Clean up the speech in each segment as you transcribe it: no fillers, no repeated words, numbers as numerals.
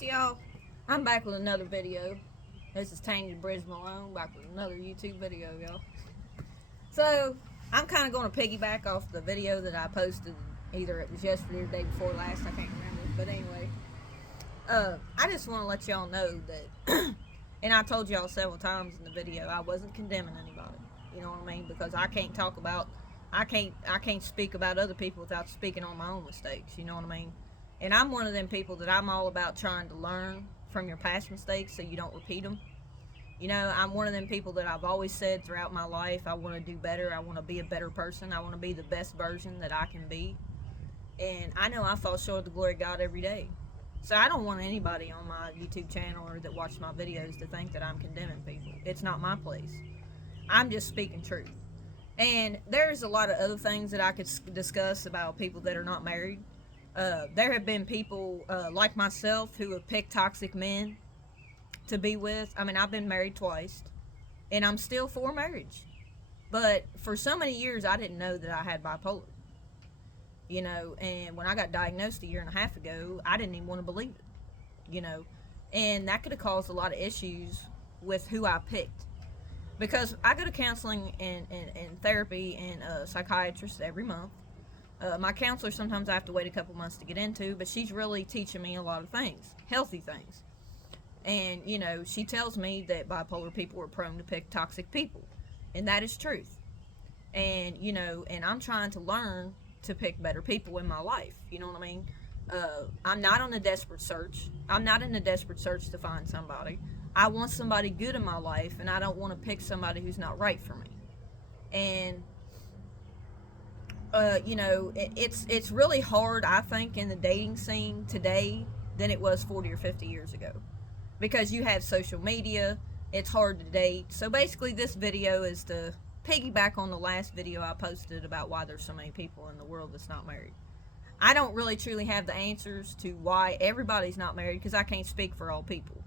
So y'all, I'm back with another video. This is Tanya Bridge Malone, back with another YouTube video, y'all. So, I'm kind of going to piggyback off the video that I posted, either it was yesterday or the day before last, I can't remember. But anyway, I just want to let y'all know that, and I told y'all several times in the video, I wasn't condemning anybody. You know what I mean? Because I can't speak about other people without speaking on my own mistakes. You know what I mean? And I'm one of them people that I'm all about trying to learn from your past mistakes so you don't repeat them. You know, I'm one of them people that I've always said throughout my life, I want to do better. I want to be a better person. I want to be the best version that I can be. And I know I fall short of the glory of God every day. So I don't want anybody on my YouTube channel or that watch my videos to think that I'm condemning people. It's not my place. I'm just speaking truth. And there's a lot of other things that I could discuss about people that are not married. There have been people like myself who have picked toxic men to be with. I mean, I've been married twice, and I'm still for marriage. But for so many years, I didn't know that I had bipolar. You know, and when I got diagnosed a year and a half ago, I didn't even want to believe it. You know, and that could have caused a lot of issues with who I picked. Because I go to counseling and therapy and a psychiatrist every month. My counselor sometimes I have to wait a couple months to get into, but she's really teaching me a lot of things, healthy things. And, you know, she tells me that bipolar people are prone to pick toxic people. And that is truth. And, you know, and I'm trying to learn to pick better people in my life. You know what I mean? I'm not on a desperate search. I'm not in a desperate search to find somebody. I want somebody good in my life, and I don't want to pick somebody who's not right for me. And you know, it's really hard, I think, in the dating scene today than it was 40 or 50 years ago, because you have social media. It's hard to date. So basically, this video is to piggyback on the last video I posted about why there's so many people in the world that's not married. I don't really truly have the answers to why everybody's not married, because I can't speak for all people.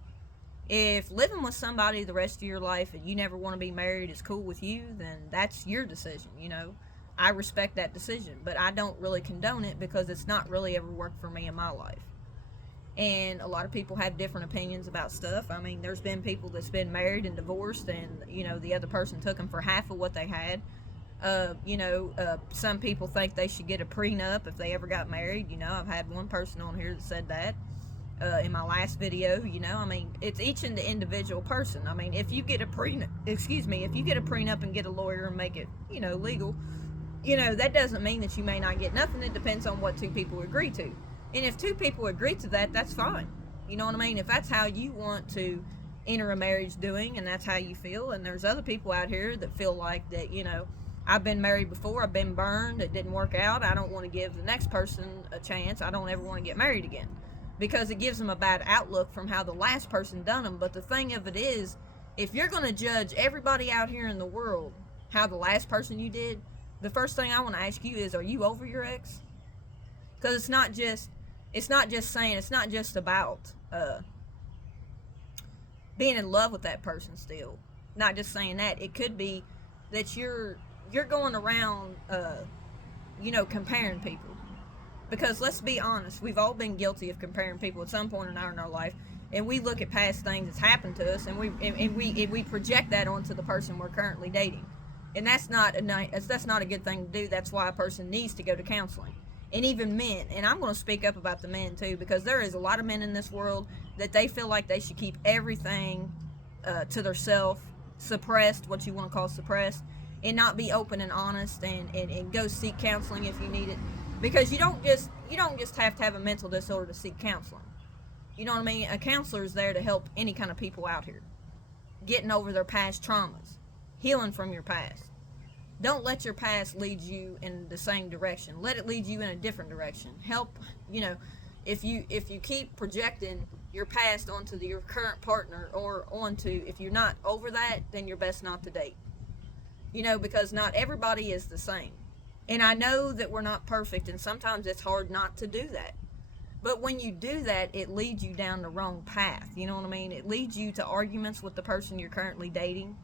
If living with somebody the rest of your life and you never want to be married is cool with you, then that's your decision, you know. I respect that decision, but I don't really condone it because it's not really ever worked for me in my life. And a lot of people have different opinions about stuff. I mean, there's been people that's been married and divorced, and, you know, the other person took them for half of what they had. Some people think they should get a prenup if they ever got married. You know, I've had one person on here that said that. In my last video, you know, I mean, it's each in the individual person. I mean, if you get a prenup, if you get a prenup and get a lawyer and make it, you know, legal, you know, that doesn't mean that you may not get nothing. It depends on what two people agree to. And if two people agree to that, that's fine. You know what I mean? If that's how you want to enter a marriage doing, and that's how you feel, and there's other people out here that feel like that, you know, I've been married before, I've been burned, it didn't work out, I don't want to give the next person a chance, I don't ever want to get married again. Because it gives them a bad outlook from how the last person done them. But the thing of it is, if you're going to judge everybody out here in the world how the last person you did, the first thing I want to ask you is, are you over your ex? Because it's not just about being in love with that person still. Not just saying that. It could be that you're going around, comparing people. Because let's be honest, we've all been guilty of comparing people at some point in our life, and we look at past things that's happened to us, and we project that onto the person we're currently dating, and that's not a good thing to do. That's why a person needs to go to counseling, and even men. And I'm going to speak up about the men too, because there is a lot of men in this world that they feel like they should keep everything to themselves, suppressed, what you want to call suppressed, and not be open and honest, and go seek counseling if you need it. Because you don't just have to have a mental disorder to seek counseling. You know what I mean? A counselor is there to help any kind of people out here. Getting over their past traumas. Healing from your past. Don't let your past lead you in the same direction. Let it lead you in a different direction. Help, you know, if you keep projecting your past onto your current partner, or if you're not over that, then you're best not to date. You know, because not everybody is the same. And I know that we're not perfect, and sometimes it's hard not to do that. But when you do that, it leads you down the wrong path. You know what I mean? It leads you to arguments with the person you're currently dating.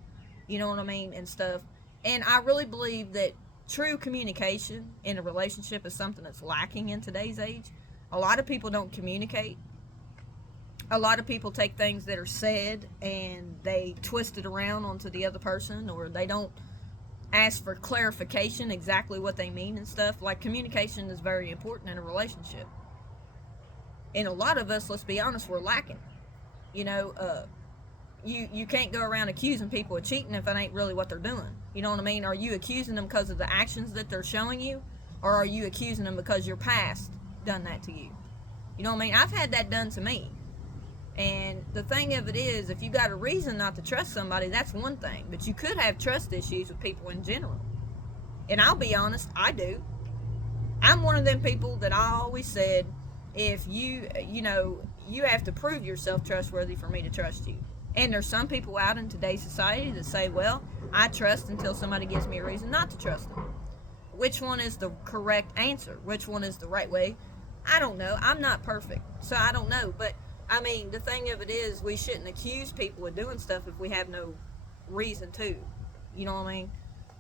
You know what I mean? And stuff. And I really believe that true communication in a relationship is something that's lacking in today's age. A lot of people don't communicate. a lot of people take things that are said and they twist it around onto the other person, or they don't ask for clarification exactly what they mean and stuff. Like, communication is very important in a relationship. And a lot of us, let's be honest, we're lacking. You know, you can't go around accusing people of cheating if it ain't really what they're doing. You know what I mean? Are you accusing them because of the actions that they're showing you? Or are you accusing them because your past done that to you? You know what I mean? I've had that done to me. And the thing of it is, if you got a reason not to trust somebody, that's one thing. But you could have trust issues with people in general. And I'll be honest, I do. I'm one of them people that I always said, if you have to prove yourself trustworthy for me to trust you. And there's some people out in today's society that say, well, I trust until somebody gives me a reason not to trust them. Which one is the correct answer? Which one is the right way? I don't know. I'm not perfect, so I don't know. But I mean, the thing of it is, we shouldn't accuse people of doing stuff if we have no reason to. You know what I mean?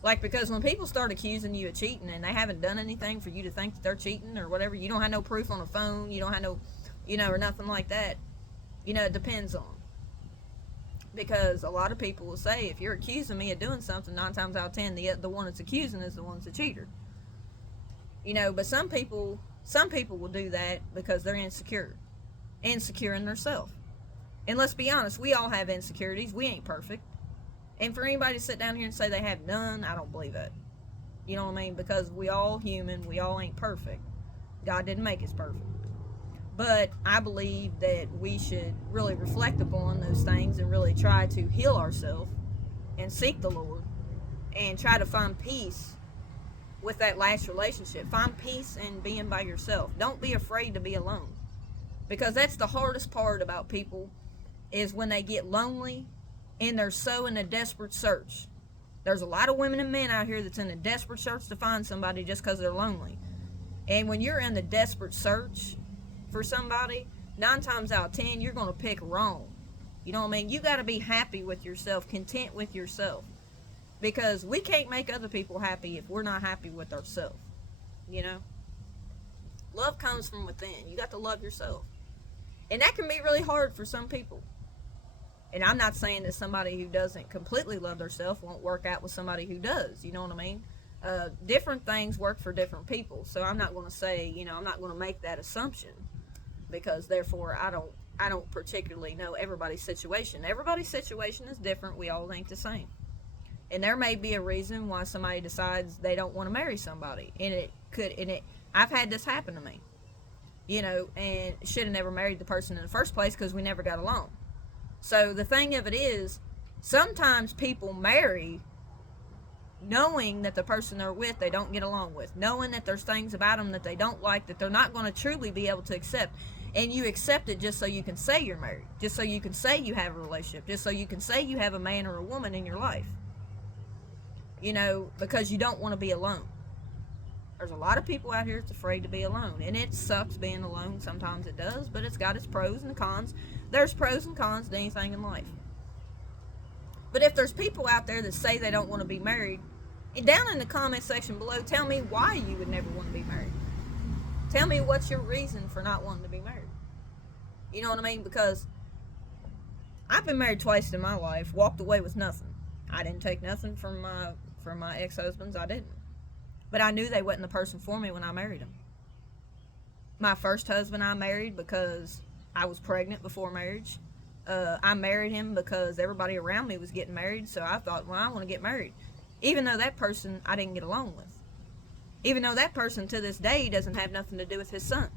Like, because when people start accusing you of cheating and they haven't done anything for you to think that they're cheating or whatever, you don't have no proof on the phone, you don't have no, or nothing like that. It depends on. Because a lot of people will say, if you're accusing me of doing something, 9 times out of 10, the one that's accusing is the one that's a cheater. But some people will do that because they're insecure in themselves. And let's be honest, we all have insecurities. We ain't perfect. And for anybody to sit down here and say they have none, I don't believe it. You know what I mean? Because we all human, we all ain't perfect. God didn't make us perfect. But I believe that we should really reflect upon those things and really try to heal ourselves and seek the Lord and try to find peace with that last relationship. Find peace in being by yourself. Don't be afraid to be alone. Because that's the hardest part about people, is when they get lonely and they're so in a desperate search. There's a lot of women and men out here that's in a desperate search to find somebody just because they're lonely. And when you're in the desperate search for somebody, 9 times out of 10, you're going to pick wrong. You know what I mean? You got to be happy with yourself, content with yourself. Because we can't make other people happy if we're not happy with ourselves. Love comes from within. You got to love yourself. And that can be really hard for some people. And I'm not saying that somebody who doesn't completely love themselves won't work out with somebody who does. You know what I mean? Different things work for different people. So I'm not going to say, I'm not going to make that assumption. Because therefore I don't particularly know everybody's situation. Everybody's situation is different. We all ain't the same. And there may be a reason why somebody decides they don't want to marry somebody. I've had this happen to me. And should have never married the person in the first place because we never got along. So the thing of it is, sometimes people marry knowing that the person they're with they don't get along with, knowing that there's things about them that they don't like, that they're not going to truly be able to accept. And you accept it just so you can say you're married, just so you can say you have a relationship, just so you can say you have a man or a woman in your life. Because you don't want to be alone. There's a lot of people out here that's afraid to be alone. And it sucks being alone. Sometimes it does. But it's got its pros and cons. There's pros and cons to anything in life. But if there's people out there that say they don't want to be married, down in the comment section below, tell me why you would never want to be married. Tell me what's your reason for not wanting to be married. You know what I mean? Because I've been married twice in my life, walked away with nothing. I didn't take nothing from my ex-husbands. I didn't. But I knew they wasn't the person for me when I married him. My first husband I married because I was pregnant before marriage. I married him because everybody around me was getting married, so I thought, well, I want to get married. Even though that person I didn't get along with. Even though that person to this day doesn't have nothing to do with his son.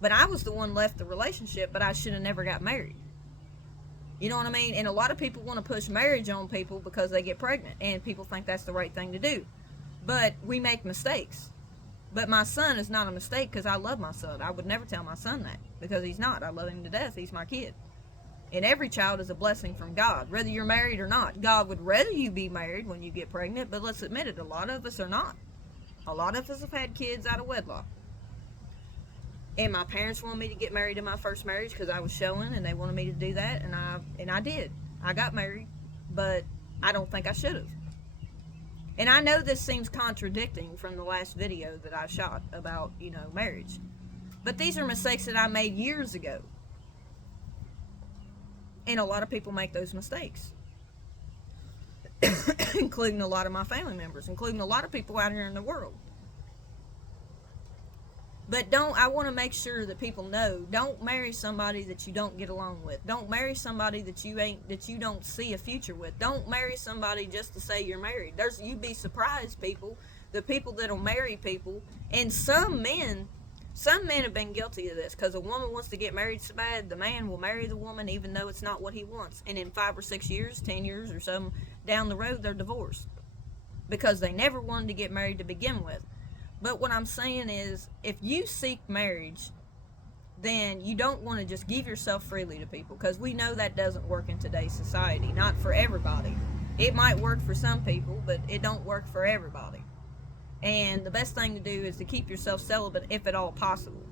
But I was the one left the relationship, but I should have never got married. You know what I mean? And a lot of people want to push marriage on people because they get pregnant, and people think that's the right thing to do. But we make mistakes. But my son is not a mistake because I love my son. I would never tell my son that because he's not. I love him to death. He's my kid. And every child is a blessing from God, whether you're married or not. God would rather you be married when you get pregnant, but let's admit it, a lot of us are not. A lot of us have had kids out of wedlock. And my parents wanted me to get married in my first marriage because I was showing, and they wanted me to do that, and I did. I got married, but I don't think I should have. And I know this seems contradicting from the last video that I shot about, marriage. But these are mistakes that I made years ago. And a lot of people make those mistakes, including a lot of my family members, including a lot of people out here in the world. But I want to make sure that people know, don't marry somebody that you don't get along with. Don't marry somebody that you don't see a future with. Don't marry somebody just to say you're married. You'd be surprised, people, the people that'll marry people. And some men have been guilty of this, because a woman wants to get married so bad, the man will marry the woman even though it's not what he wants. And in 5 or 6 years, 10 years or something down the road, they're divorced because they never wanted to get married to begin with. But what I'm saying is, if you seek marriage, then you don't want to just give yourself freely to people, because we know that doesn't work in today's society. Not for everybody. It might work for some people, but it don't work for everybody. And the best thing to do is to keep yourself celibate if at all possible.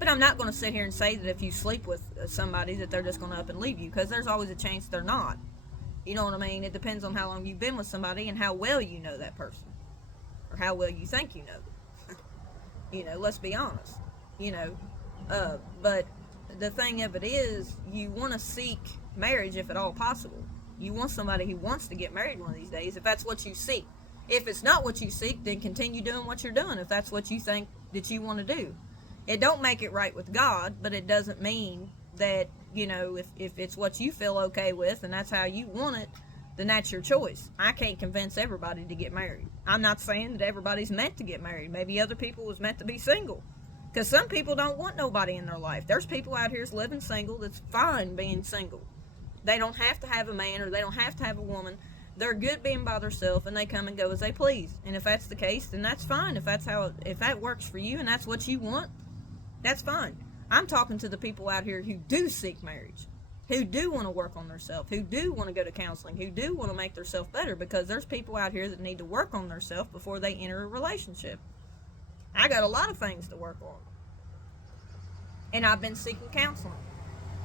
But I'm not going to sit here and say that if you sleep with somebody that they're just going to up and leave you, because there's always a chance they're not. You know what I mean? It depends on how long you've been with somebody and how well you know that person. Or how well you think you know them. Let's be honest. But the thing of it is, you want to seek marriage if at all possible. You want somebody who wants to get married one of these days, if that's what you seek. If it's not what you seek, then continue doing what you're doing, if that's what you think that you want to do. It don't make it right with God, but it doesn't mean that, if it's what you feel okay with and that's how you want it, then that's your choice. I can't convince everybody to get married. I'm not saying that everybody's meant to get married. Maybe other people was meant to be single. Because some people don't want nobody in their life. There's people out here living single that's fine being single. They don't have to have a man, or they don't have to have a woman. They're good being by themselves, and they come and go as they please. And if that's the case, then that's fine. If that works for you and that's what you want, that's fine. I'm talking to the people out here who do seek marriage, who do want to work on themselves, who do want to go to counseling, who do want to make themselves better, because there's people out here that need to work on themselves before they enter a relationship. I got a lot of things to work on. And I've been seeking counseling,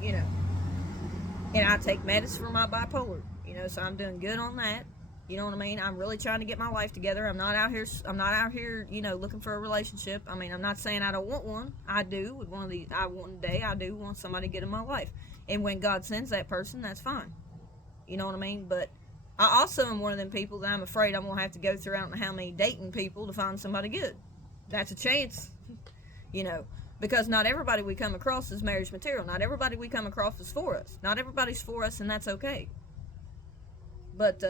And I take medicine for my bipolar, so I'm doing good on that. You know what I mean? I'm really trying to get my life together. I'm not out here, looking for a relationship. I mean, I'm not saying I don't want one. I do. With one of these, I do want somebody to get in my life. And when God sends that person, that's fine. You know what I mean? But I also am one of them people that I'm afraid I'm going to have to go through, I don't know how many dating people to find somebody good. That's a chance, because not everybody we come across is marriage material. Not everybody we come across is for us. Not everybody's for us, and that's okay. But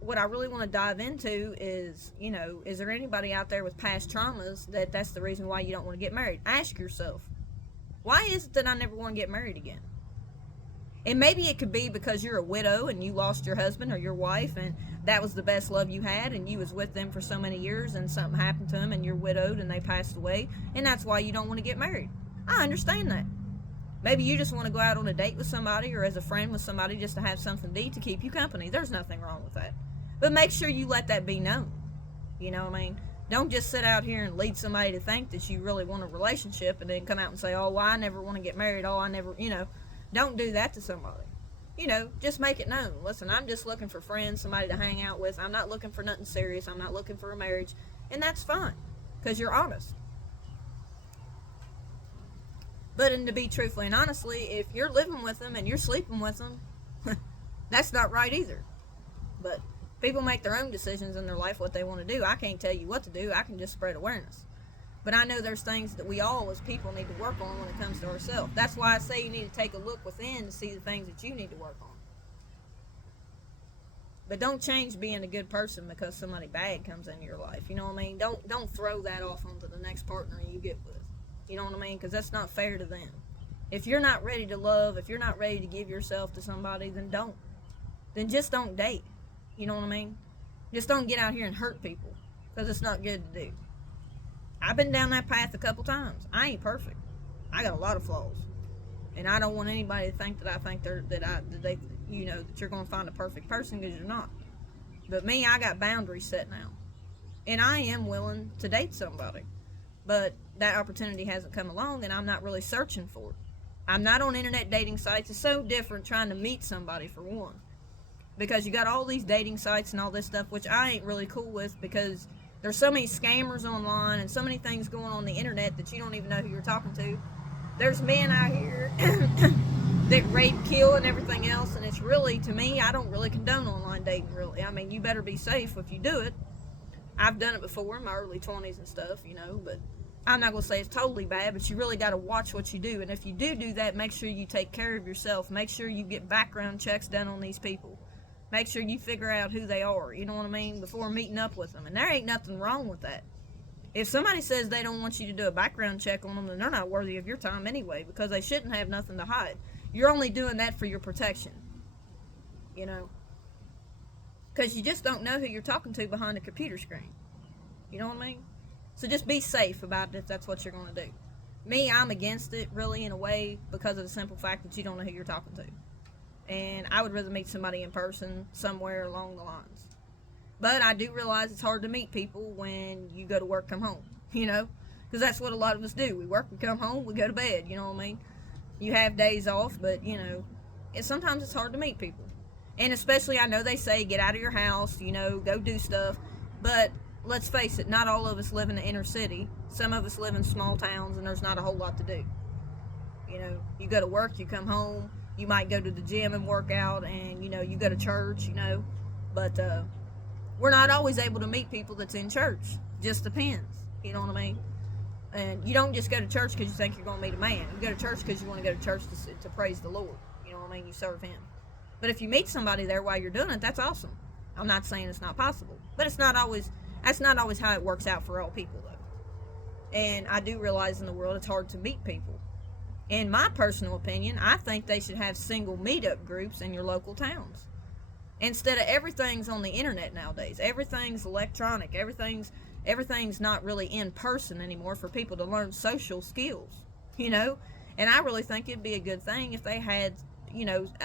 what I really want to dive into is, is there anybody out there with past traumas that's the reason why you don't want to get married? Ask yourself, why is it that I never want to get married again? And maybe it could be because you're a widow and you lost your husband or your wife, and that was the best love you had, and you was with them for so many years, and something happened to them and you're widowed and they passed away, and that's why you don't want to get married. I understand that. Maybe you just want to go out on a date with somebody, or as a friend with somebody, just to have something to eat to keep you company. There's nothing wrong with that. But make sure you let that be known. You know what I mean? Don't just sit out here and lead somebody to think that you really want a relationship and then come out and say, oh, well, I never want to get married. Oh, I never, Don't do that to somebody. Just make it known. Listen, I'm just looking for friends, somebody to hang out with. I'm not looking for nothing serious. I'm not looking for a marriage. And that's fine, because you're honest. But to be truthfully and honestly, if you're living with them and you're sleeping with them, that's not right either. But people make their own decisions in their life, what they want to do. I can't tell you what to do. I can just spread awareness. But I know there's things that we all as people need to work on when it comes to ourselves. That's why I say you need to take a look within to see the things that you need to work on. But don't change being a good person because somebody bad comes into your life. You know what I mean? Don't throw that off onto the next partner you get with. You know what I mean? Because that's not fair to them. If you're not ready to love, if you're not ready to give yourself to somebody, then don't. Then just don't date. You know what I mean? Just don't get out here and hurt people, because it's not good to do. I've been down that path a couple times. I ain't perfect. I got a lot of flaws, and I don't want anybody to think that I think that you're going to find a perfect person, because you're not. But me, I got boundaries set now, and I am willing to date somebody, but that opportunity hasn't come along, and I'm not really searching for it. I'm not on internet dating sites. It's so different trying to meet somebody, for one, because you got all these dating sites and all this stuff, which I ain't really cool with, because there's so many scammers online and so many things going on the internet that you don't even know who you're talking to. There's men out here that rape, kill, and everything else. And it's really, to me, I don't really condone online dating, really. I mean, you better be safe if you do it. I've done it before in my early 20s and stuff, but I'm not going to say it's totally bad, but you really got to watch what you do. And if you do that, make sure you take care of yourself. Make sure you get background checks done on these people. Make sure you figure out who they are, you know what I mean, before meeting up with them. And there ain't nothing wrong with that. If somebody says they don't want you to do a background check on them, then they're not worthy of your time anyway, because they shouldn't have nothing to hide. You're only doing that for your protection, because you just don't know who you're talking to behind a computer screen. You know what I mean? So just be safe about it if that's what you're going to do. Me, I'm against it, really, in a way, because of the simple fact that you don't know who you're talking to. And I would rather meet somebody in person somewhere along the lines. But I do realize it's hard to meet people when you go to work, come home, because that's what a lot of us do. We work, we come home, we go to bed, you know what I mean? You have days off, but, sometimes it's hard to meet people. And especially, I know they say, get out of your house, go do stuff. But let's face it, not all of us live in the inner city. Some of us live in small towns, and there's not a whole lot to do. You go to work, you come home, you might go to the gym and work out, and, you go to church, But we're not always able to meet people that's in church. Just depends, you know what I mean? And you don't just go to church because you think you're going to meet a man. You go to church because you want to go to church to praise the Lord. You know what I mean? You serve Him. But if you meet somebody there while you're doing it, that's awesome. I'm not saying it's not possible. But that's not always how it works out for all people, though. And I do realize in the world it's hard to meet people. In my personal opinion, I think they should have single meetup groups in your local towns. Instead of everything's on the internet nowadays. Everything's electronic. Everything's not really in person anymore for people to learn social skills, And I really think it'd be a good thing if they had,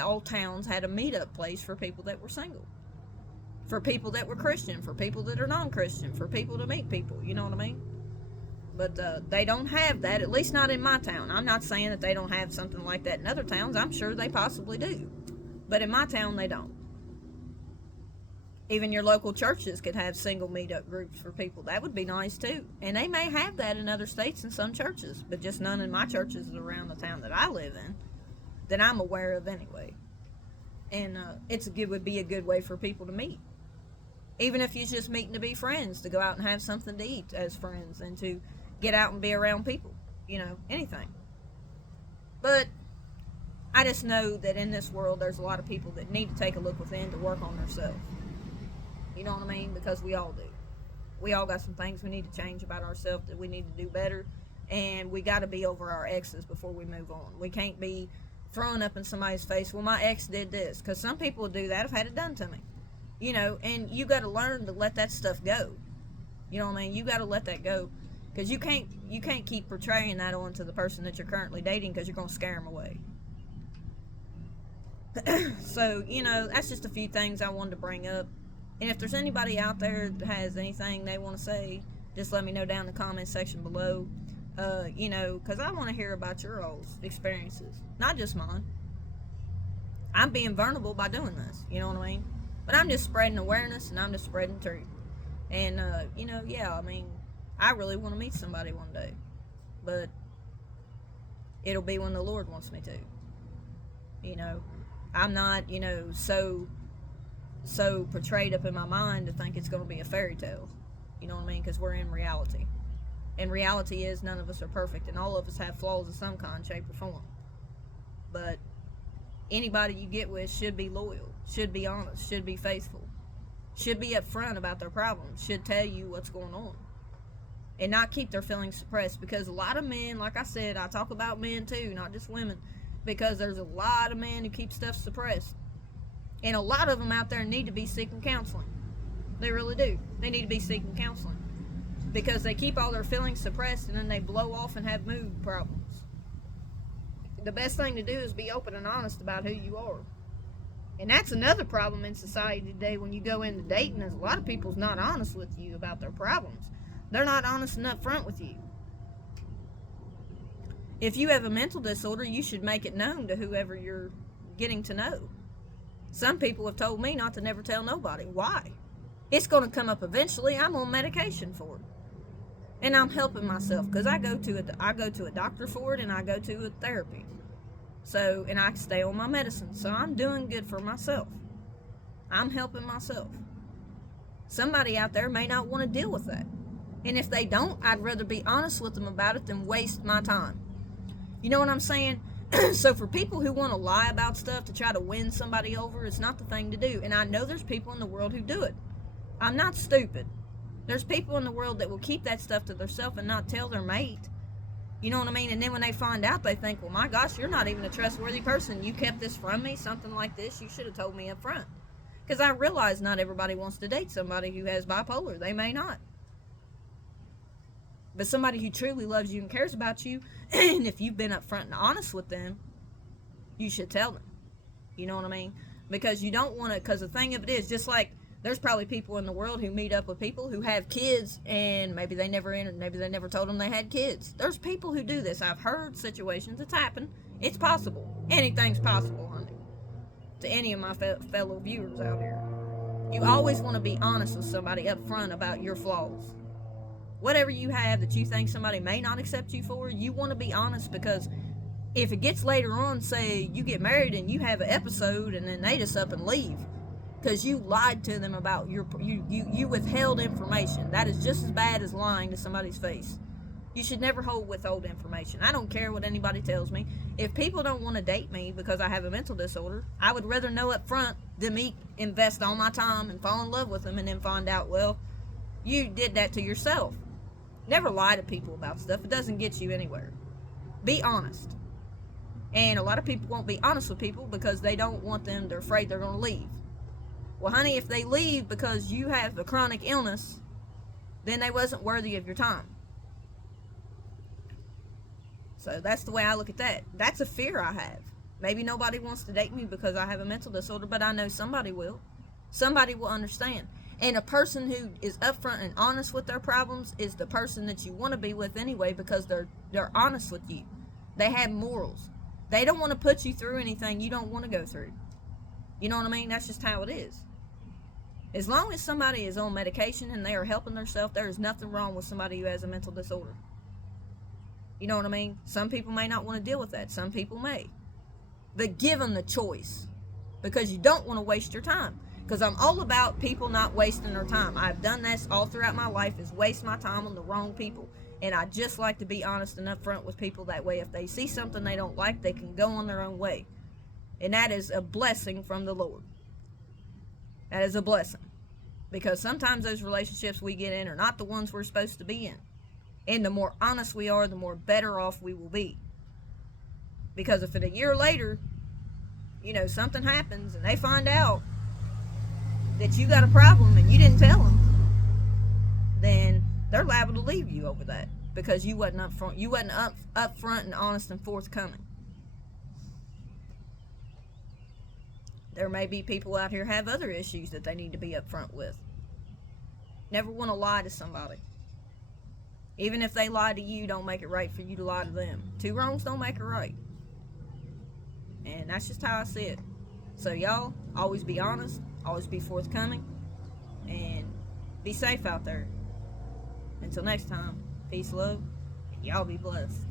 all towns had a meetup place for people that were single. For people that were Christian. For people that are non-Christian. For people to meet people, you know what I mean? But they don't have that, at least not in my town. I'm not saying that they don't have something like that in other towns. I'm sure they possibly do. But in my town, they don't. Even your local churches could have single meetup groups for people. That would be nice too. And they may have that in other states in some churches, but just none in my churches around the town that I live in, that I'm aware of anyway. And it would be a good way for people to meet. Even if you're just meeting to be friends, to go out and have something to eat as friends, and to get out and be around people, anything. But I just know that in this world there's a lot of people that need to take a look within to work on themselves. You know what I mean? Because we all do. We all got some things we need to change about ourselves, that we need to do better. And we got to be over our exes before we move on. We can't be throwing up in somebody's face, well, my ex did this. Because some people will do that. I've had it done to me. And you got to learn to let that stuff go. You know what I mean? You got to let that go. Because you can't keep portraying that onto the person that you're currently dating, because you're going to scare them away. So, that's just a few things I wanted to bring up. And if there's anybody out there that has anything they want to say, just let me know down in the comment section below. Because I want to hear about your all's experiences, not just mine. I'm being vulnerable by doing this, you know what I mean? But I'm just spreading awareness, and I'm just spreading truth. And, I really want to meet somebody one day. But it'll be when the Lord wants me to. I'm not, so portrayed up in my mind to think it's going to be a fairy tale. You know what I mean? Because we're in reality. And reality is none of us are perfect, and all of us have flaws of some kind, shape, or form. But anybody you get with should be loyal, should be honest, should be faithful, should be upfront about their problems, should tell you what's going on, and not keep their feelings suppressed. Because a lot of men, like I said, I talk about men too, not just women, because there's a lot of men who keep stuff suppressed. And a lot of them out there need to be seeking counseling. They really do. They need to be seeking counseling. Because they keep all their feelings suppressed, and then they blow off and have mood problems. The best thing to do is be open and honest about who you are. And that's another problem in society today when you go into dating, is a lot of people's not honest with you about their problems. They're not honest and upfront with you. If you have a mental disorder, you should make it known to whoever you're getting to know. Some people have told me not to never tell nobody. Why? It's going to come up eventually. I'm on medication for it. And I'm helping myself, because I go to a doctor for it, and I go to a therapy. So, and I stay on my medicine. So I'm doing good for myself. I'm helping myself. Somebody out there may not want to deal with that. And if they don't, I'd rather be honest with them about it than waste my time. You know what I'm saying? So for people who want to lie about stuff to try to win somebody over, it's not the thing to do. And I know there's people in the world who do it. I'm not stupid. There's people in the world that will keep that stuff to themselves and not tell their mate. You know what I mean? And then when they find out, they think, well, my gosh, you're not even a trustworthy person. You kept this from me, something like this. You should have told me up front. Because I realize not everybody wants to date somebody who has bipolar. They may not. But somebody who truly loves you and cares about you, and if you've been upfront and honest with them, you should tell them. You know what I mean? Because you don't want to, because the thing of it is, just like there's probably people in the world who meet up with people who have kids and maybe they never told them they had kids. There's people who do this. I've heard situations. It's happened. It's possible. Anything's possible, honey. To any of my fellow viewers out here. You always want to be honest with somebody up front about your flaws. Whatever you have that you think somebody may not accept you for, you want to be honest, because if it gets later on, say you get married and you have an episode and then they just up and leave because you lied to them about you withheld information. That is just as bad as lying to somebody's face. You should never withhold information. I don't care what anybody tells me. If people don't want to date me because I have a mental disorder, I would rather know up front than me invest all my time and fall in love with them and then find out, well, you did that to yourself. Never lie to people about stuff. It doesn't get you anywhere. Be honest. And a lot of people won't be honest with people because they don't want them, they're afraid they're going to leave. Well, honey, if they leave because you have a chronic illness, then they wasn't worthy of your time. So that's the way I look at that. That's a fear I have. Maybe nobody wants to date me because I have a mental disorder, but I know somebody will. Somebody will understand. And a person who is upfront and honest with their problems is the person that you want to be with anyway, because they're honest with you. They have morals. They don't want to put you through anything you don't want to go through. You know what I mean? That's just how it is. As long as somebody is on medication and they are helping themselves, there is nothing wrong with somebody who has a mental disorder. You know what I mean? Some people may not want to deal with that. Some people may. But give them the choice, because you don't want to waste your time. Because I'm all about people not wasting their time. I've done this all throughout my life, is waste my time on the wrong people. And I just like to be honest and upfront with people. That way, if they see something they don't like, they can go on their own way. And that is a blessing from the Lord. That is a blessing. Because sometimes those relationships we get in are not the ones we're supposed to be in. And the more honest we are, the more better off we will be. Because if a year later, something happens and they find out that you got a problem and you didn't tell them, then they're liable to leave you over that, because you wasn't upfront. You wasn't upfront and honest and forthcoming. There may be people out here have other issues that they need to be upfront with. Never want to lie to somebody. Even if they lie to you, don't make it right for you to lie to them. Two wrongs don't make it right. And that's just how I see it. So y'all, always be honest, always be forthcoming, and be safe out there. Until next time, peace, love, and y'all be blessed.